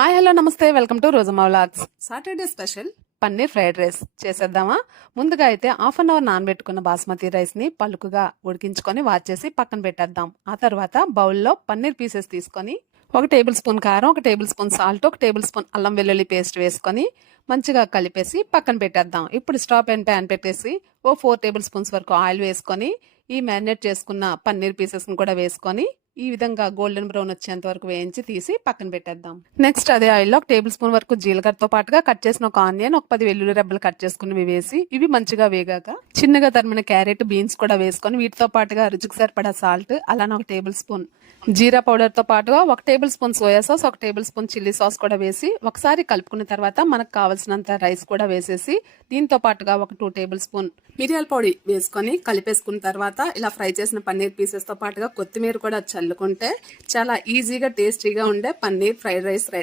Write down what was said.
Hi hello నమస్తే welcome to Rojamma vlogs. Saturday special paneer fried rice చేసేద్దామా. ముందుగా అయితే హాఫ్ అన్ అవర్ నానబెట్టుకున్న బాస్మతి రైస్ ని పలుకుగా ఉడికించుకొని వాచేసి పక్కన పెట్టేద్దాం. ఆ తర్వాత బౌల్లో పన్నీర్ పీసెస్ తీసుకొని 1 టేబుల్ స్పూన్ కారం, 1 table spoon salt, 1 table spoon అల్లం వెల్లుల్లి పేస్ట్ వేసుకొని మంచిగా కలిపేసి పక్కన పెట్టేద్దాం. ఇప్పుడు స్టవ్ పైన ప్యాన్ పెట్టేసి 4 టేబుల్ స్పూన్స్ వరకు ఆయిల్ వేసుకొని ఈ మ్యారినేట్ చేసుకున్న పన్నీర్ పీసెస్ ని కూడా వేసుకొని ఈ విధంగా గోల్డెన్ బ్రౌన్ వచ్చేంత వరకు వేయించి తీసి పక్కన పెట్టేద్దాం. నెక్స్ట్ అదే ఆయిల్లో 1 టేబుల్ స్పూన్ వరకు జీలకర్రతో పాటుగా కట్ చేసిన ఒక ఆనియన్, ఒక 10 వెల్లుల్లి రెబ్బలు కట్ చేసుకుని వేసి ఇవి మంచిగా వేగాక చిన్నగా తరిమిన క్యారెట్, బీన్స్ కూడా వేసుకొని వీటితో పాటుగా రుచికి సరిపడా సాల్ట్, అలానే 1 టేబుల్ స్పూన్ జీరా పౌడర్ తో పాటుగా 1 table spoon soya sauce, 1 table spoon chilli sauce కూడా వేసి ఒకసారి కలుపుకున్న తర్వాత మనకు కావాల్సినంత రైస్ కూడా వేసేసి దీంతో పాటుగా 2 టేబుల్ స్పూన్ మిరియాల పొడి వేసుకొని కలిపేసుకున్న తర్వాత ఇలా ఫ్రై చేసిన పన్నీర్ పీసెస్ తో పాటుగా కొత్తిమీర కూడా చల్లుకుంటే చాలా ఈజీగా టేస్టీగా ఉండే పన్నీర్ ఫ్రైడ్ రైస్ రెడీ.